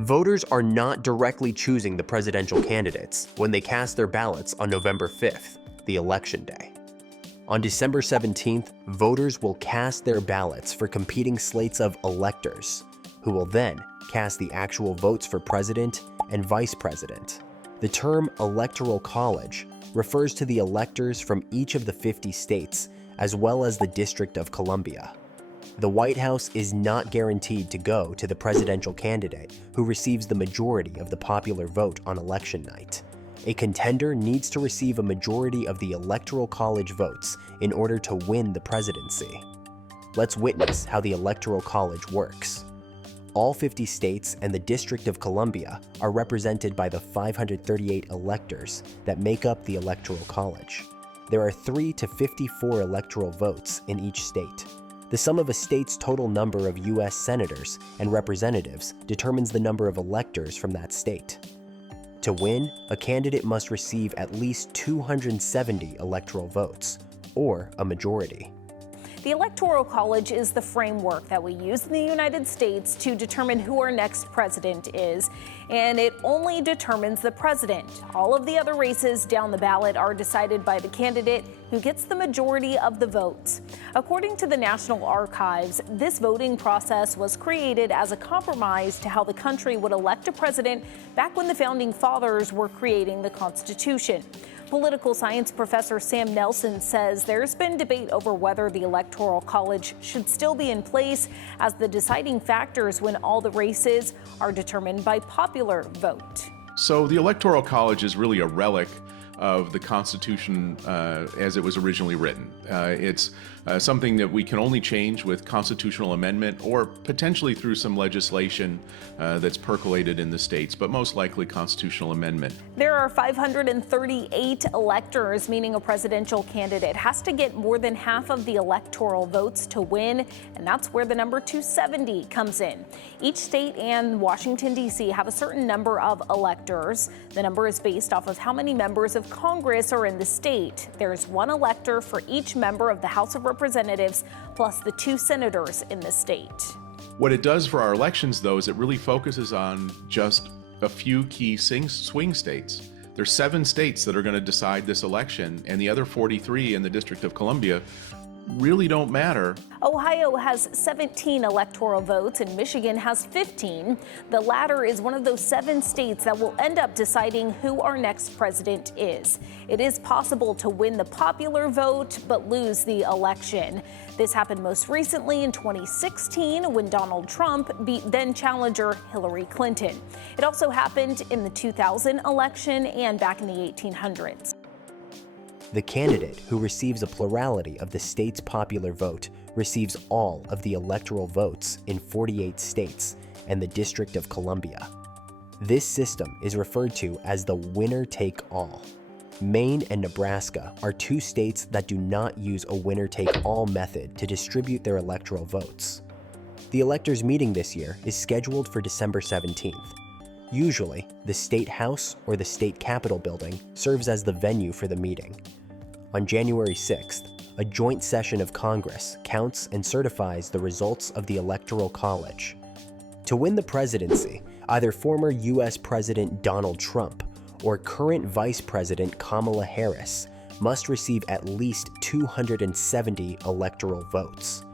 Voters are not directly choosing the presidential candidates when they cast their ballots on November 5th, the election day. On December 17th, voters will cast their ballots for competing slates of electors, who will then cast the actual votes for president and vice president. The term Electoral College refers to the electors from each of the 50 states, as well as the District of Columbia. The White House is not guaranteed to go to the presidential candidate who receives the majority of the popular vote on election night. A contender needs to receive a majority of the Electoral College votes in order to win the presidency. Let's witness how the Electoral College works. All 50 states and the District of Columbia are represented by the 538 electors that make up the Electoral College. There are 3 to 54 electoral votes in each state. The sum of a state's total number of U.S. senators and representatives determines the number of electors from that state. To win, a candidate must receive at least 270 electoral votes, or a majority. The Electoral College is the framework that we use in the United States to determine who our next president is, and it only determines the president. All of the other races down the ballot are decided by the candidate who gets the majority of the votes. According to the National Archives, this voting process was created as a compromise to how the country would elect a president back when the Founding Fathers were creating the Constitution. Political science professor Sam Nelson says there's been debate over whether the Electoral College should still be in place, as the deciding factors when all the races are determined by popular vote. So the Electoral College is really a relic of the Constitution as it was originally written. It's something that we can only change with constitutional amendment or potentially through some legislation that's percolated in the states, but most likely constitutional amendment. There are 538 electors, meaning a presidential candidate has to get more than half of the electoral votes to win, and that's where the number 270 comes in. Each state and Washington, D.C. have a certain number of electors. The number is based off of how many members of Congress are in the state. There's one elector for each member of the House of Representatives, plus the 2 senators in the state. What it does for our elections, though, is it really focuses on just a few key swing states. There's 7 states that are going to decide this election, and the other 43 in the District of Columbia really don't matter. Ohio has 17 electoral votes and Michigan has 15. The latter is one of those 7 states that will end up deciding who our next president is. It is possible to win the popular vote but lose the election. This happened most recently in 2016 when Donald Trump beat then challenger Hillary Clinton. It also happened in the 2000 election and back in the 1800s. The candidate who receives a plurality of the state's popular vote receives all of the electoral votes in 48 states and the District of Columbia. This system is referred to as the winner-take-all. Maine and Nebraska are 2 states that do not use a winner-take-all method to distribute their electoral votes. The electors' meeting this year is scheduled for December 17th. Usually, the State House or the State Capitol building serves as the venue for the meeting. On January 6th, a joint session of Congress counts and certifies the results of the Electoral College. To win the presidency, either former U.S. President Donald Trump or current Vice President Kamala Harris must receive at least 270 electoral votes.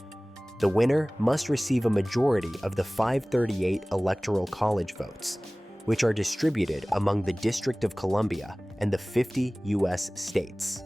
The winner must receive a majority of the 538 Electoral College votes, which are distributed among the District of Columbia and the 50 U.S. states.